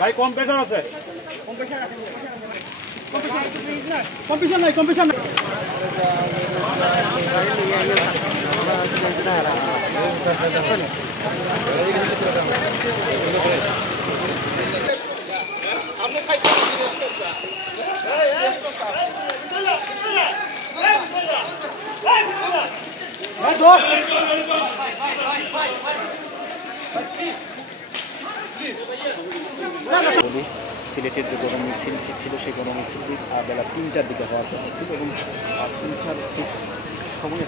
ভাই কম্প্রেসার আছে, কম্প্রেসার নাই, কম্প্রেসার নাই। সিলেটের যে গণমিছিলটি ছিল সেই গণমিছিলটি বেলা ৩টার দিকে হওয়ার কথা ছিল এবং ৩টার ঠিক সময়ে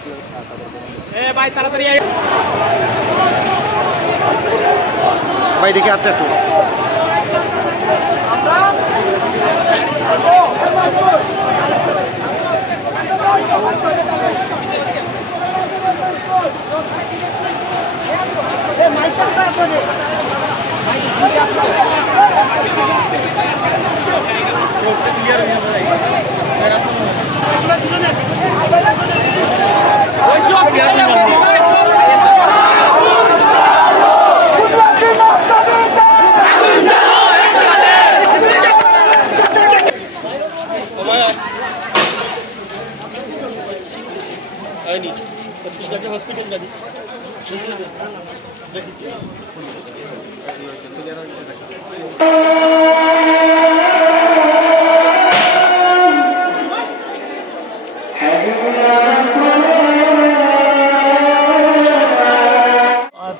তাদের ভাই দেখি আটটা একটু হসপিটাল যাবি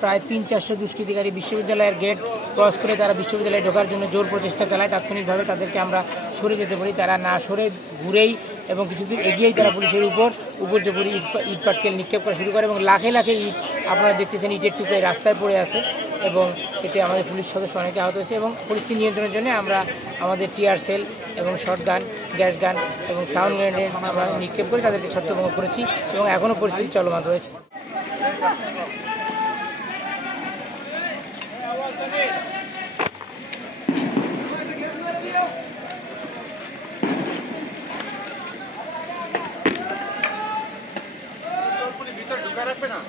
প্রায় ৩00-৪০০ দুষ্কৃতিকারী বিশ্ববিদ্যালয়ের গেট ক্রস করে তারা বিশ্ববিদ্যালয়ে ঢোকার জন্য জোর প্রচেষ্টা চালায়। তাৎক্ষণিকভাবে তাদেরকে আমরা সরে যেতে পারি, তারা না সরে ঘুরেই এবং কিছুদূর এগিয়েই তারা পুলিশের উপর উপর্যুপরি ইট পাটকেল নিক্ষেপ করা শুরু করে এবং লাখে লাখে ইট আপনারা দেখতেছেন ইটের টুকরে রাস্তায় পড়ে আছে এবং এতে আমাদের পুলিশ সদস্য অনেকে আহত হয়েছে এবং পরিস্থিতি নিয়ন্ত্রণের জন্য আমরা আমাদের টিয়ার সেল এবং শটগান, গ্যাস গান এবং সাউন্ড গ্রেনেড আমরা নিক্ষেপ করে তাদেরকে ছত্রভঙ্গ করেছি এবং এখনও পরিস্থিতি চলমান রয়েছে। ভিতরে ঢুকা রাখবে না।